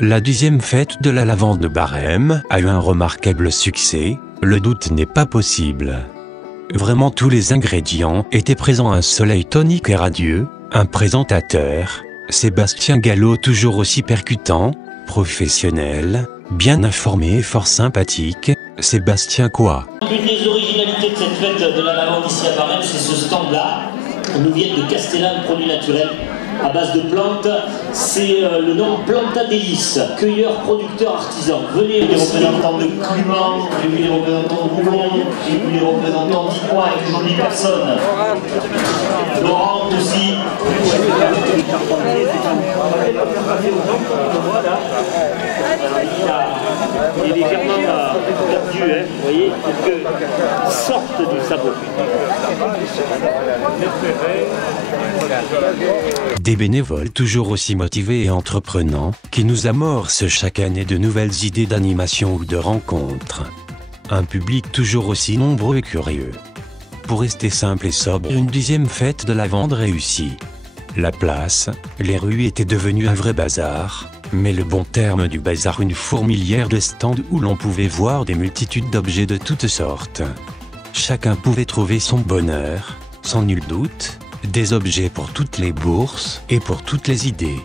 La 10e fête de la lavande de Barême a eu un remarquable succès, le doute n'est pas possible. Vraiment tous les ingrédients étaient présents, un soleil tonique et radieux, un présentateur, Sébastien Gallo toujours aussi percutant, professionnel, bien informé et fort sympathique, Sébastien quoi. Une des originalités de cette fête de la lavande ici à Barême, c'est ce stand-là. Nous viennent de Castellane, produits naturels à base de plantes. C'est le nom Planta Délice, cueilleurs, producteurs, artisans. Venez, les représentants de Clumant, j'ai vu les représentants de Boulon, j'ai vu les représentants d'Ipoix avec une jolie personne. Laurent aussi. Il est légèrement perdu, hein, vous voyez, pour que sorte du sabot. Des bénévoles toujours aussi motivés et entreprenants, qui nous amorcent chaque année de nouvelles idées d'animation ou de rencontres. Un public toujours aussi nombreux et curieux. Pour rester simple et sobre, une 10e fête de la lavande réussie. La place, les rues étaient devenues un vrai bazar, mais le bon terme du bazar, une fourmilière de stands où l'on pouvait voir des multitudes d'objets de toutes sortes. Chacun pouvait trouver son bonheur, sans nul doute, des objets pour toutes les bourses et pour toutes les idées.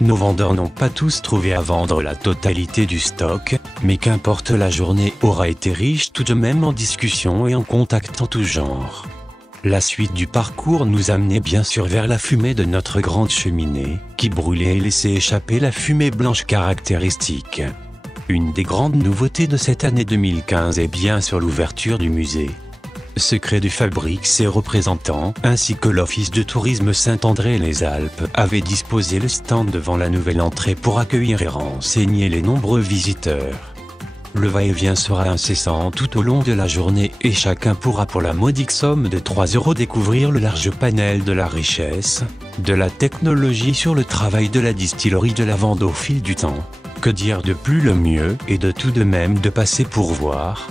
Nos vendeurs n'ont pas tous trouvé à vendre la totalité du stock, mais qu'importe, la journée aura été riche tout de même en discussions et en contacts en tout genre. La suite du parcours nous amenait bien sûr vers la fumée de notre grande cheminée, qui brûlait et laissait échapper la fumée blanche caractéristique. Une des grandes nouveautés de cette année 2015 est bien sûr l'ouverture du musée. Secret du fabrique, ses représentants, ainsi que l'Office de tourisme Saint-André-les-Alpes, avaient disposé le stand devant la nouvelle entrée pour accueillir et renseigner les nombreux visiteurs. Le va-et-vient sera incessant tout au long de la journée et chacun pourra pour la modique somme de 3 € découvrir le large panel de la richesse, de la technologie sur le travail de la distillerie de lavande au fil du temps. Que dire de plus, le mieux est de tout de même de passer pour voir,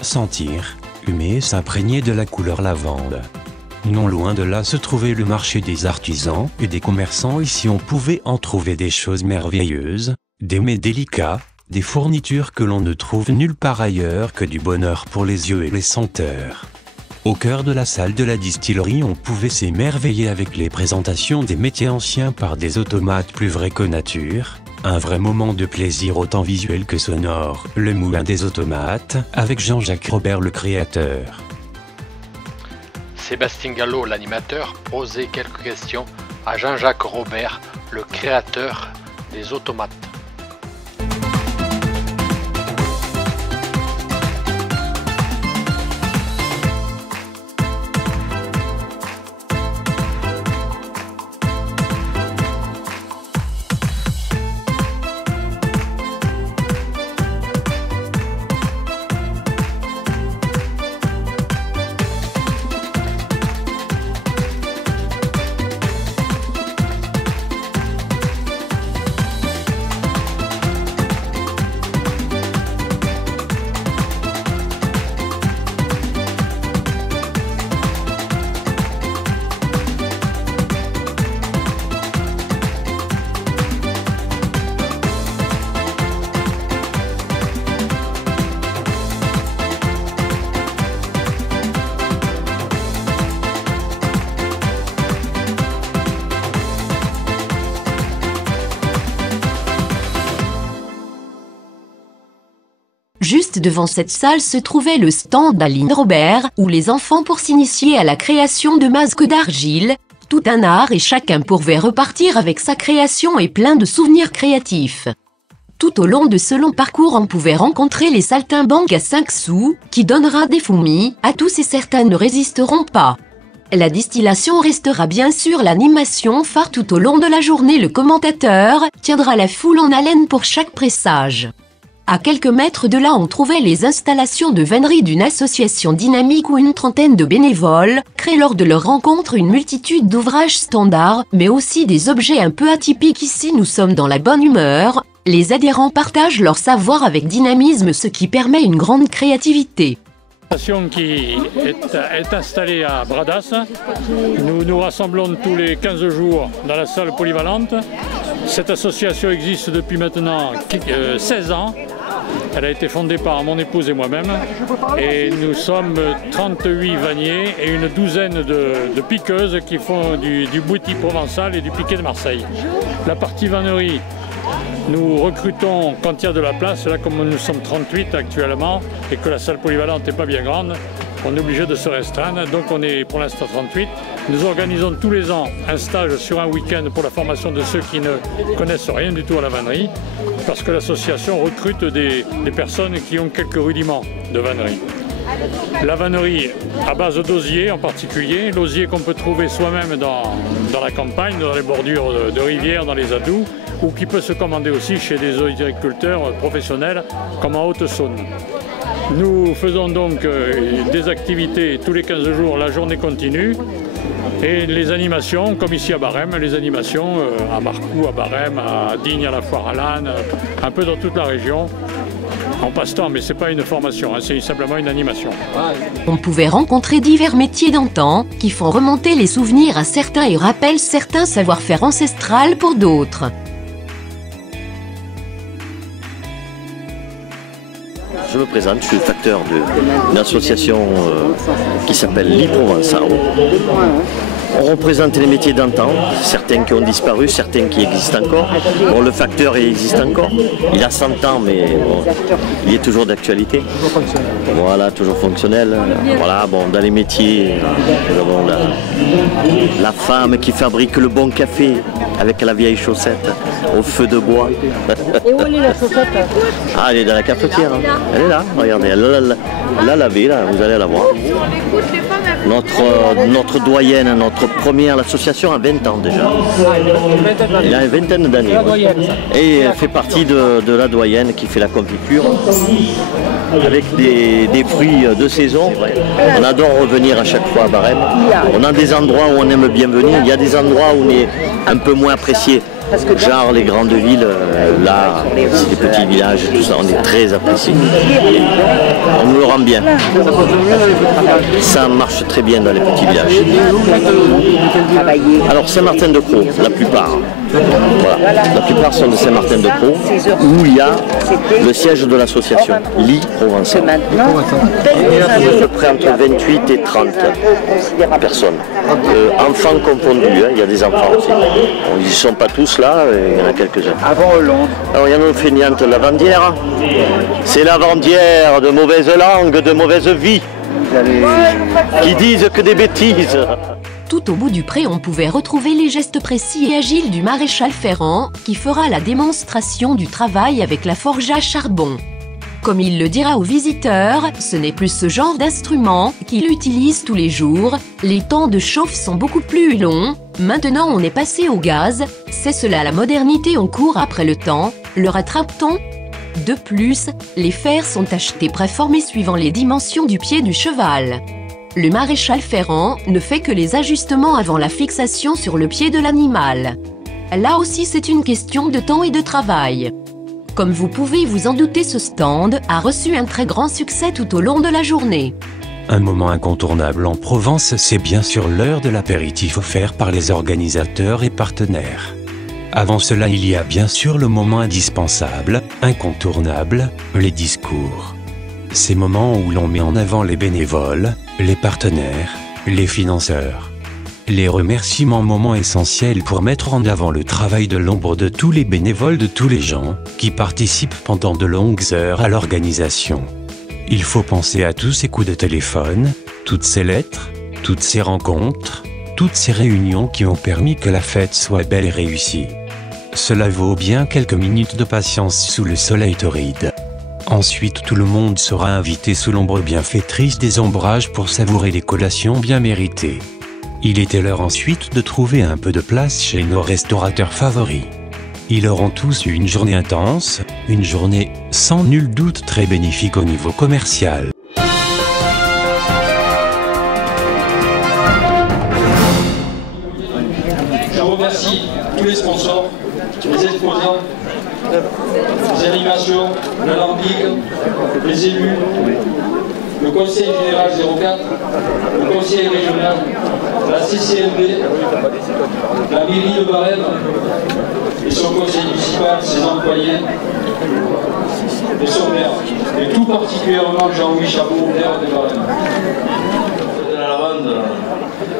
sentir, humer et s'imprégner de la couleur lavande. Non loin de là se trouvait le marché des artisans et des commerçants. Ici on pouvait en trouver des choses merveilleuses, des mets délicats, des fournitures que l'on ne trouve nulle part ailleurs, que du bonheur pour les yeux et les senteurs. Au cœur de la salle de la distillerie, on pouvait s'émerveiller avec les présentations des métiers anciens par des automates plus vrais que nature. Un vrai moment de plaisir autant visuel que sonore. Le moulin des automates, avec Jean-Jacques Robert le créateur. Sébastien Gallo, l'animateur, posait quelques questions à Jean-Jacques Robert, le créateur des automates. Juste devant cette salle se trouvait le stand d'Aline Robert, où les enfants pour s'initier à la création de masques d'argile, tout un art, et chacun pouvait repartir avec sa création et plein de souvenirs créatifs. Tout au long de ce long parcours, on pouvait rencontrer les saltimbanques à 5 sous, qui donnera des fourmis à tous, et certains ne résisteront pas. La distillation restera bien sûr l'animation phare tout au long de la journée. Le commentateur tiendra la foule en haleine pour chaque pressage. À quelques mètres de là, on trouvait les installations de vannerie d'une association dynamique où une trentaine de bénévoles créent lors de leur rencontre une multitude d'ouvrages standards, mais aussi des objets un peu atypiques. Ici, nous sommes dans la bonne humeur. Les adhérents partagent leur savoir avec dynamisme, ce qui permet une grande créativité. Qui est installée à Bradas. Nous nous rassemblons tous les 15 jours dans la salle polyvalente. Cette association existe depuis maintenant 16 ans. Elle a été fondée par mon épouse et moi-même. Et nous sommes 38 vanniers et une douzaine de piqueuses qui font du bouilli provençal et du piquet de Marseille. La partie vannerie, nous recrutons quand il y a de la place. Là, comme nous sommes 38 actuellement et que la salle polyvalente n'est pas bien grande, on est obligé de se restreindre. Donc on est pour l'instant 38. Nous organisons tous les ans un stage sur un week-end pour la formation de ceux qui ne connaissent rien du tout à la vannerie, parce que l'association recrute des personnes qui ont quelques rudiments de vannerie. La vannerie à base d'osier en particulier, l'osier qu'on peut trouver soi-même dans la campagne, dans les bordures de rivières, dans les adous, ou qui peut se commander aussi chez des agriculteurs professionnels comme en Haute-Saône. Nous faisons donc des activités tous les 15 jours, la journée continue, et les animations, comme ici à Barème, les animations à Marcoux, à Barème, à Digne, à la Foire à l'Âne, un peu dans toute la région. En passe-temps, mais ce n'est pas une formation, hein, c'est simplement une animation. On pouvait rencontrer divers métiers d'antan qui font remonter les souvenirs à certains et rappellent certains savoir-faire ancestral pour d'autres. Je me présente, je suis le facteur d'une association qui s'appelle l'I-Provençal. On représente les métiers d'antan, certains qui ont disparu, certains qui existent encore. Bon, le facteur il existe encore, il a 100 ans mais bon, il est toujours d'actualité. Voilà, toujours fonctionnel. Voilà, bon, dans les métiers, nous avons la femme qui fabrique le bon café avec la vieille chaussette au feu de bois. Et où elle est la chaussette? Ah, elle est dans la cafetière. Elle est là, regardez, elle l'a lavée, là, vous allez la voir. Notre doyenne, notre première, l'association a 20 ans déjà. Il a une vingtaine d'années. Et elle fait partie de la doyenne qui fait la confiture avec des fruits de saison. On adore revenir à chaque fois à Barème. On a des endroits où on aime bien venir, il y a des endroits où on est un peu moins apprécié. Genre les grandes villes, là, c'est des petits villages, tout ça, on est très apprécié. On nous le rend bien. Ça marche très bien dans les petits villages. Alors Saint-Martin-de-Crau, la plupart. Voilà. La plupart sont de Saint-Martin-de-Crau, où il y a le siège de l'association, l'I-Provençal. À peu près entre 28 et 30 personnes. Enfants confondus, hein, il y a des enfants aussi. Ils ne sont pas tous là, il y en a quelques-uns. Avant Hollande. Alors il y a nos feignantes, la Vendière. C'est la Vendière de mauvaise langue, de mauvaise vie, qui disent que des bêtises. Tout au bout du pré, on pouvait retrouver les gestes précis et agiles du maréchal Ferrand, qui fera la démonstration du travail avec la forge à charbon. Comme il le dira aux visiteurs, ce n'est plus ce genre d'instrument qu'il utilise tous les jours, les temps de chauffe sont beaucoup plus longs, maintenant on est passé au gaz, c'est cela la modernité, on court après le temps, le rattrape-t-on ? De plus, les fers sont achetés préformés suivant les dimensions du pied du cheval. Le maréchal Ferrand ne fait que les ajustements avant la fixation sur le pied de l'animal. Là aussi c'est une question de temps et de travail. Comme vous pouvez vous en douter, ce stand a reçu un très grand succès tout au long de la journée. Un moment incontournable en Provence, c'est bien sûr l'heure de l'apéritif offert par les organisateurs et partenaires. Avant cela, il y a bien sûr le moment indispensable, incontournable, les discours. Ces moments où l'on met en avant les bénévoles, les partenaires, les financeurs. Les remerciements, moments essentiels pour mettre en avant le travail de l'ombre de tous les bénévoles, de tous les gens qui participent pendant de longues heures à l'organisation. Il faut penser à tous ces coups de téléphone, toutes ces lettres, toutes ces rencontres, toutes ces réunions qui ont permis que la fête soit belle et réussie. Cela vaut bien quelques minutes de patience sous le soleil torride. Ensuite, tout le monde sera invité sous l'ombre bienfaitrice des ombrages pour savourer les collations bien méritées. Il était l'heure ensuite de trouver un peu de place chez nos restaurateurs favoris. Ils auront tous eu une journée intense, une journée sans nul doute très bénéfique au niveau commercial. Je remercie tous les sponsors, les exposants, les animations, l'Alambic, les élus, le conseil général 04, le conseil régional, la CCMB, la mairie de Barème et son conseil municipal, ses employés et son maire, et tout particulièrement Jean-Louis Chabot, maire de Barème. La lavande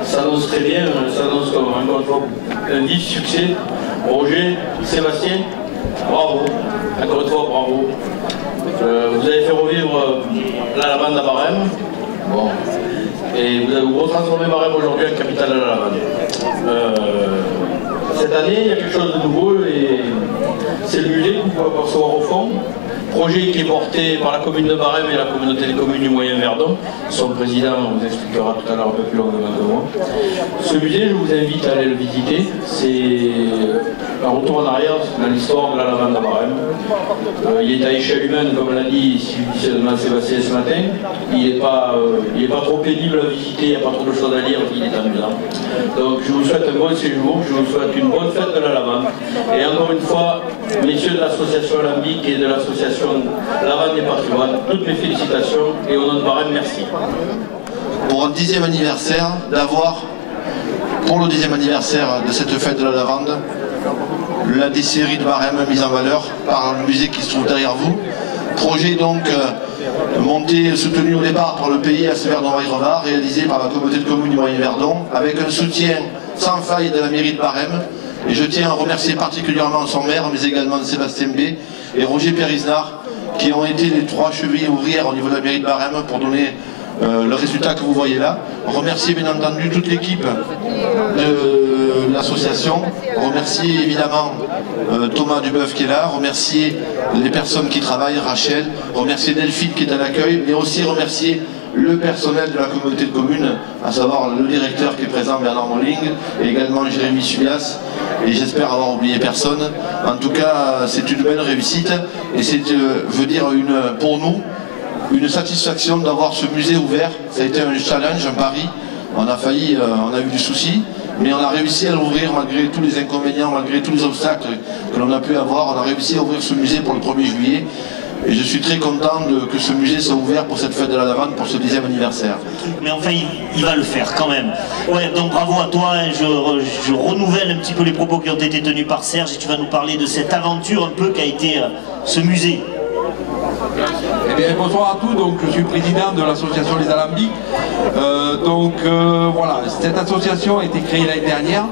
s'annonce très bien, s'annonce comme encore une fois un vif succès. Roger, Sébastien, bravo, encore une fois bravo. Vous avez fait revivre la lavande à Barème, bon. Et vous retransformez Barème aujourd'hui en capitale de la lavande. Cette année, il y a quelque chose de nouveau et c'est le musée que vous pouvez apercevoir au fond. Projet qui est porté par la commune de Barème et la communauté des communes du Moyen-Verdon. Son président vous expliquera tout à l'heure un peu plus longuement que moi. Ce musée, je vous invite à aller le visiter. C'est un retour en arrière dans l'histoire de la lavande à Barème. Il est à échelle humaine, comme l'a dit Sébastien ce matin. Il n'est pas trop pénible à visiter, il n'y a pas trop de choses à lire, il est amusant. Donc je vous souhaite un bon séjour, je vous souhaite une bonne fête de la lavande. Et encore une fois, messieurs de l'association Alambic et de l'association Lavande et Patrimoine, toutes mes félicitations et au nom de Barème, merci. Pour un 10e anniversaire, pour le 10e anniversaire de cette fête de la lavande, la distillerie de Barème mise en valeur par le musée qui se trouve derrière vous. Projet donc monté, soutenu au départ par le pays à Séverdon-Vaille-Revard, réalisé par la communauté de communes du Moyen-Verdon, avec un soutien sans faille de la mairie de Barème. Et je tiens à remercier particulièrement son maire, mais également Sébastien B. et Roger Périsnard, qui ont été les 3 chevilles ouvrières au niveau de la mairie de Barème pour donner le résultat que vous voyez là. Remercier bien entendu toute l'équipe de l'association, remercier évidemment Thomas Duboeuf qui est là, remercier les personnes qui travaillent, Rachel, remercier Delphine qui est à l'accueil, mais aussi remercier le personnel de la communauté de communes, à savoir le directeur qui est présent, Bernard Molling, et également Jérémy Sulias, et j'espère avoir oublié personne. En tout cas, c'est une belle réussite, et c'est, je veux dire, pour nous, une satisfaction d'avoir ce musée ouvert. Ça a été un challenge, un pari, on a failli, on a eu du souci, mais on a réussi à l'ouvrir malgré tous les inconvénients, malgré tous les obstacles que l'on a pu avoir. On a réussi à ouvrir ce musée pour le 1er juillet. Et je suis très content que ce musée soit ouvert pour cette fête de la lavande, pour ce 10e anniversaire. Mais enfin, il va le faire quand même. Ouais, donc bravo à toi. Je renouvelle un petit peu les propos qui ont été tenus par Serge et tu vas nous parler de cette aventure un peu qu'a été ce musée. Eh bien, bonsoir à tous, donc je suis président de l'association Les Alambics. Voilà, cette association a été créée l'année dernière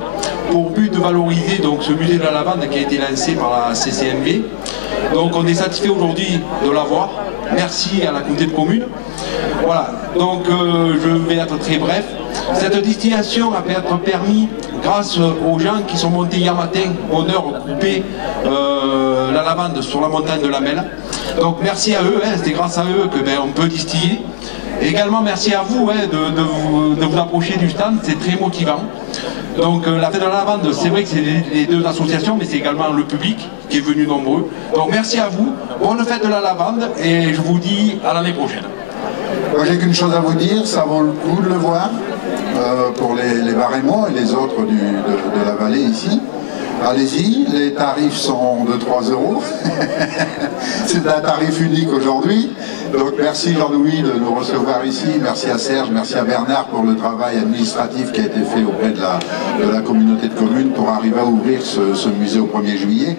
pour but de valoriser donc, ce musée de la lavande qui a été lancé par la CCMB. Donc on est satisfait aujourd'hui de l'avoir. Merci à la communauté de communes. Voilà, donc je vais être très bref. Cette distillation a pu être permise grâce aux gens qui sont montés hier matin, bonne heure, couper la lavande sur la montagne de la Melle. Donc merci à eux, c'est grâce à eux que on peut distiller. Également merci à vous de vous approcher du stand, c'est très motivant. Donc la fête de la lavande, c'est vrai que c'est les 2 associations, mais c'est également le public qui est venu nombreux. Donc merci à vous, bonne fête de la lavande et je vous dis à l'année prochaine. Moi j'ai qu'une chose à vous dire, ça vaut le coup de le voir pour les Barémois et les autres de la vallée ici. Allez-y, les tarifs sont de 3 €. C'est un tarif unique aujourd'hui. Donc merci Jean-Louis de nous recevoir ici. Merci à Serge, merci à Bernard pour le travail administratif qui a été fait auprès de la communauté de communes pour arriver à ouvrir ce musée au 1er juillet.